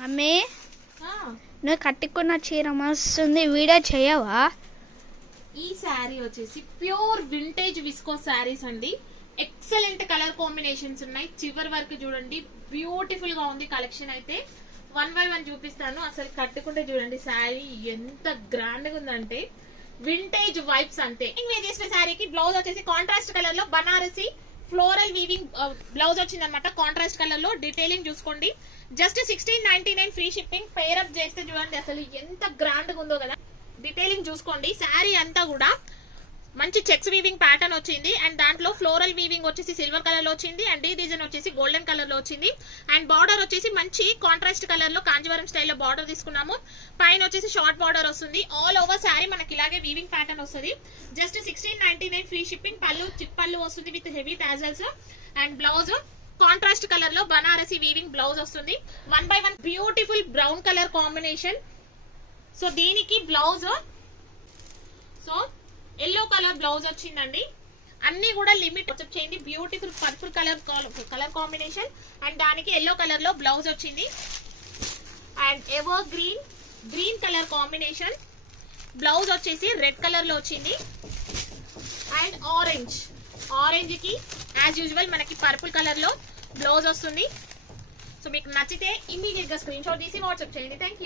Mummy నువ్వు కట్టుకున్న చీర మస్తుంది, వీడియో చేయవా? ఈ శారీ వచ్చేసి ప్యూర్ వింటేజ్ విస్కో శారీస్ అండి. ఎక్సలెంట్ కలర్ కాంబినేషన్స్ ఉన్నాయి. చివరి వరకు చూడండి, బ్యూటిఫుల్ గా ఉంది కలెక్షన్. అయితే 1 by 1 చూపిస్తాను. అసలు కట్టుకుంటే చూడండి శారీ ఎంత గ్రాండ్ గా ఉందంటే వింటేజ్ వైబ్స్ అంతే. నేను చేసిన శారీకి బ్లౌజ్ వచ్చేసి కాంట్రాస్ట్ కలర్ లో బనారసి ఫ్లోరల్ వీవింగ్ బ్లౌజ్ వచ్చింది అనమాట. కాంట్రాస్ట్ కలర్ లో డీటెయిలింగ్ చూసుకోండి. Just 1699 free shipping. Pair up చేస్తే చూడండి అసలు ఎంత గ్రాండ్ గా ఉందో కదా. డీటెయిలింగ్ చూసుకోండి. శారీ అంతా కూడా మంచి చెక్స్ వీవింగ్ ప్యాటర్న్ వచ్చింది. అండ్ దాంట్లో ఫ్లోరల్ వీవింగ్ వచ్చేసి సిల్వర్ కలర్ లో వచ్చింది. అండ్ ఈ డిజైన్ వచ్చేసి గోల్డెన్ కలర్ లో వచ్చింది. అండ్ బార్డర్ వచ్చేసి మంచి కాంట్రాస్ట్ కలర్ లో కాంజీవరం స్టైల్లో బార్డర్ తీసుకున్నాము. పైన వచ్చేసి షార్ట్ బార్డర్ వస్తుంది. ఆల్ ఓవర్ శారీ మనకి ఇలాగే వీవింగ్ ప్యాటర్న్ వస్తుంది. Just 1699 free shipping. పళ్ళు చిప్ పళ్ళు వస్తుంది with heavy tassels. And blouse contrast colour లో బనారసి వీవింగ్ బ్లౌజ్ వస్తుంది. 1 by 1 beautiful brown colour combination. So దీనికి బ్లౌజ్ ఎల్లో కలర్ బ్లౌజ్ వచ్చిందండి. అన్ని కూడా లిమిట్ చేయండి. Beautiful purple colour combination. And దానికి ఎల్లో కలర్ లో బ్లౌజ్ వచ్చింది. And ever green colour combination. Blouse వచ్చేసి రెడ్ కలర్ లో వచ్చింది. అండ్ ఆరెంజ్ కి యాజ్ యూజువల్ మనకి పర్పుల్ కలర్ లో బ్లౌజ్ వస్తుంది. సో మీకు నచ్చితే ఇమీడియట్ గా స్క్రీన్ షాట్ తీసి వాట్సాప్ చేయండి. Thank you.